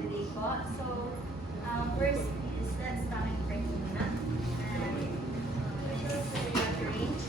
today po. So, first is let's stomach break muna. And this is the range.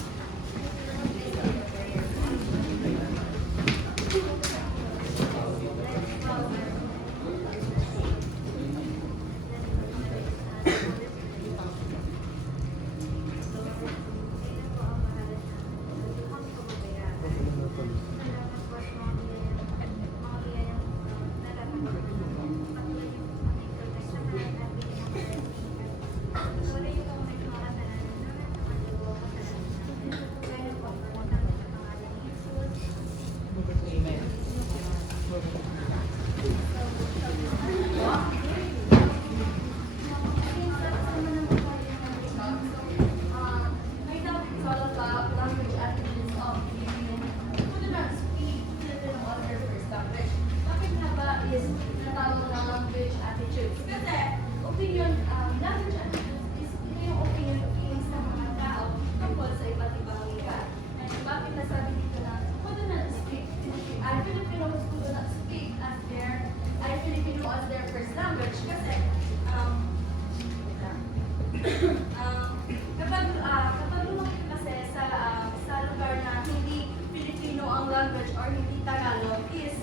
Kapag lumaki kasi sa lugar na hindi Filipino ang language or hindi Tagalog is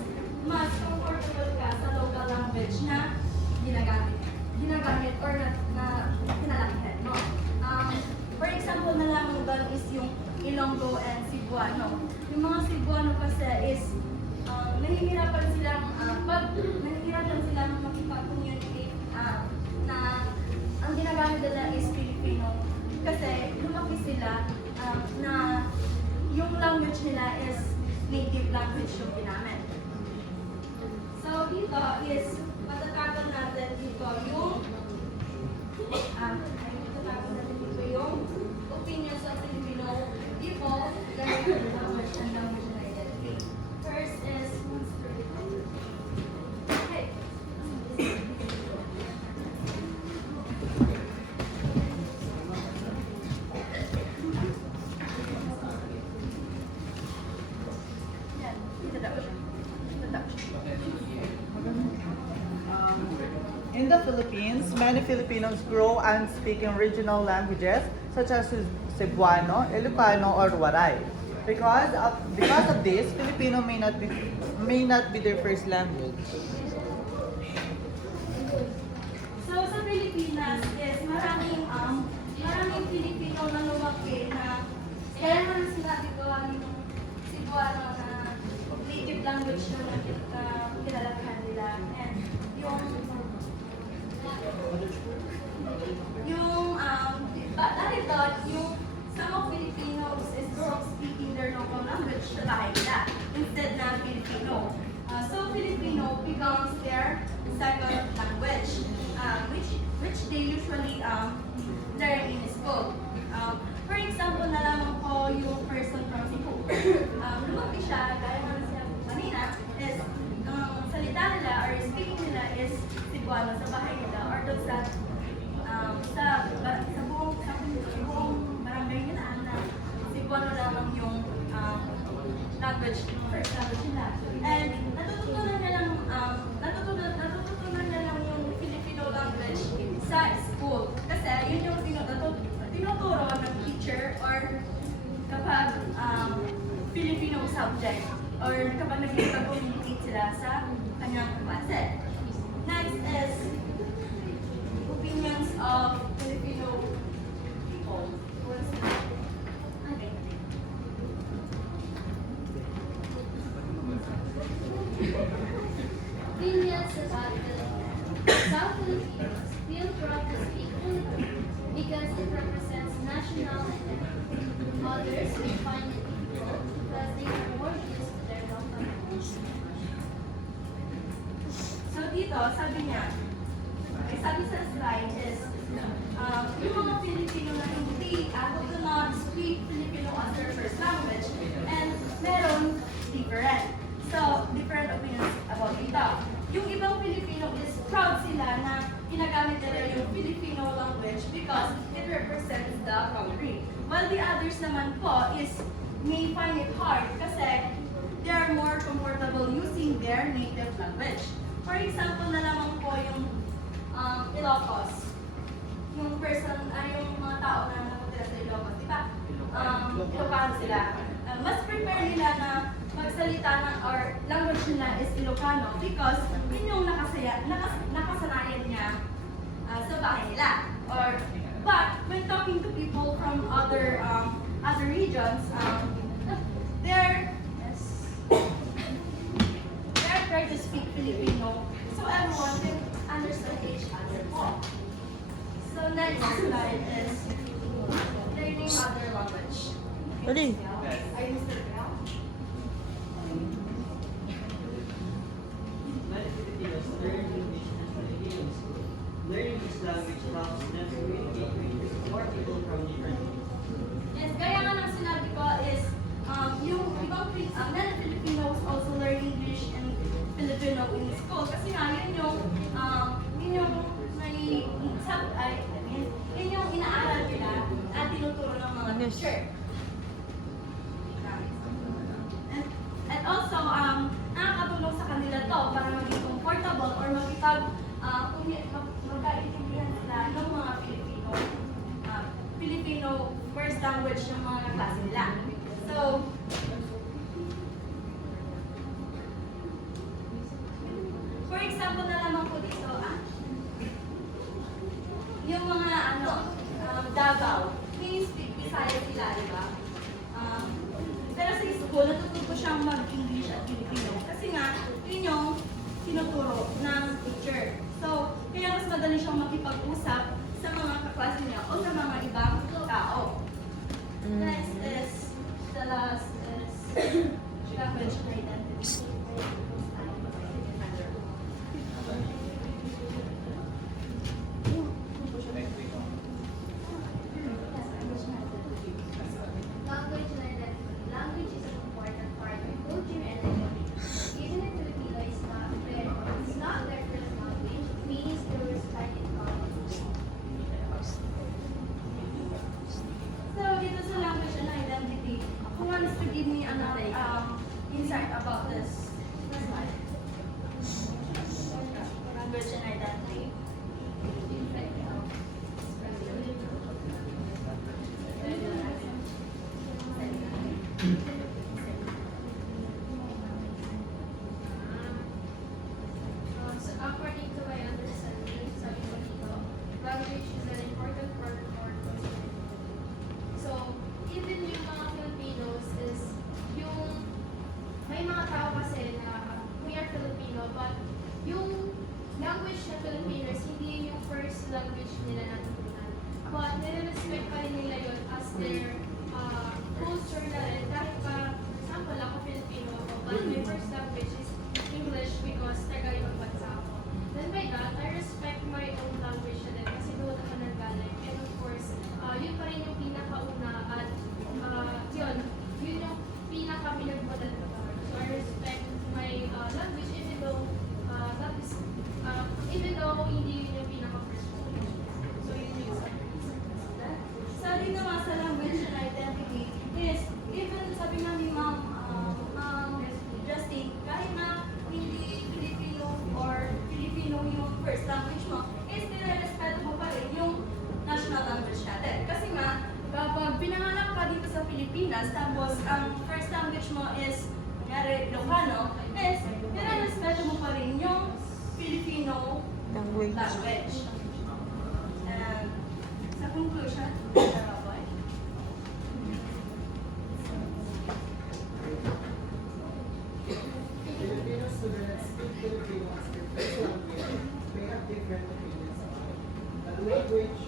mas comfortable ka sa local language na ginagamit or na pinalakihan mo. For example na lang doon is yung Ilonggo and Cebuano. Yung mga Cebuano kasi is nahihirapan silang makipag-communicate na ang ginagamit nila is Filipino kasi lumaki sila na yung language nila is native language yung ginamit. So dito is matatagal natin dito yung opinions of Filipino people regarding language and language identity. First is okay. In the Philippines, many Filipinos grow and speak in regional languages such as Cebuano, Ilocano, or Waray. Because of this, Filipino may not be their first language. So sa Pilipinas is maraming Filipino na lumaki na kaya naman sinabi ko yung Cebuano na native language na kinalakihan nila and dahil doon, some of Filipinos is speaking their local language sa bahay nila instead na Filipino. So Filipino becomes their second language, which they usually learn in school. For example, nalaman ko yung person from Cebu. Lumaki siya, gaya naman siya kanina, is salita nila or speaking nila is Cebuano sa bahay nila or doon sa buong barangay nila na Cebuano lamang yung first language nila. And natututunan nila lang yung Filipino language sa school. Kasi yun yung tinuturo ng teacher or kapag Filipino subject or kapag nag-communicate sila sa kanyang klase. Next is opinions of Filipino people. Opinions about South Philippines feel proud to speak Filipino because it represents national identity. Others may find it difficult because they are more used to their local language. So dito, sabi sa slide is, yung mga Filipino na hindi, who do not speak Filipino as their first language, and meron different. So, different opinions about dito. Yung ibang Filipino is proud sila na ginagamit nila yung Filipino language because it represents the country. While the others naman po is may find it hard kasi they are more comfortable using their native language. For example na lamang yung Ilocos. Yung person, yung mga tao na nakatira sa Ilocos, di ba? Ilocano sila. Mas prepare nila na magsalita ng or language nila is Ilocano because yun yung nakasanayan niya sa bahay nila. But when talking to people from other regions, they're trying to speak Filipino so everyone can understand each other more. So next slide is learning other language. Ready? Are you Mr. Bell? Many Filipinos learn English and Filipinos. Learning this language helps them communicate with more people from different Yes, gaya nga ng sinabi ko is yung ibang non-Filipinos also learn English and Filipino in school kasi nga yun yung may yun yung inaaral nila at tinuturo ng mga teacher. And also, nakakatulong sa kanila to para maging comfortable or magkaintindihan sila ng mga Filipino first language ng mga klase nila. So, for example na lamang po dito, yung mga Davao, may speak Bisaya sila, di ba? Pero sa school, natututo siyang mag-English at Filipino. Kasi nga, yun yung tinuturo ng teacher. So, kaya mas madali siyang makipag-usap sa mga kaklase niya o sa mga ibang tao. Next is, the last is language identity. Language and identity. Language is an important part of culture and identity. Even if Filipino is not their first language, it means they were studied language. So, dito sa language and identity, who wants to give me another insight about this slide? Language and identity. So according to my understanding, sabi ko dito, language is an important part of our culture. So, even yung mga Filipinos is yung, may mga tao kasi na we are Filipino, but yung language na Filipinos, hindi yung first language nila natutunan. But nire-respect pa rin nila yun as their culture na rin. Kahit pa, for example, ako Filipino ako, but my first language is English because taga ibang bansa ako. Then by that, I respect my own language na din kasi doon ako nanggaling. And of course, yun pa rin yung pinakauna at yun yung pinaka-pinagbalan ko. So I respect my language even though hindi yun yung pinaka-first language. So yun yung isa. Sabi naman sa language and identity is, even sabi nga ni Ma'am Justine, kahit na hindi Filipino or Filipino yung first language mo, is nire-respeto mo pa rin yung national language natin. Kasi nga, kapag pinanganak ka dito sa Pilipinas, tapos ang first language mo is, kunyari, Ilocano, is nire-respeto mo pa rin yung Filipino language. And sa conclusion, Boy? Filipino students speak Filipino as their first language may have different opinions about it. The language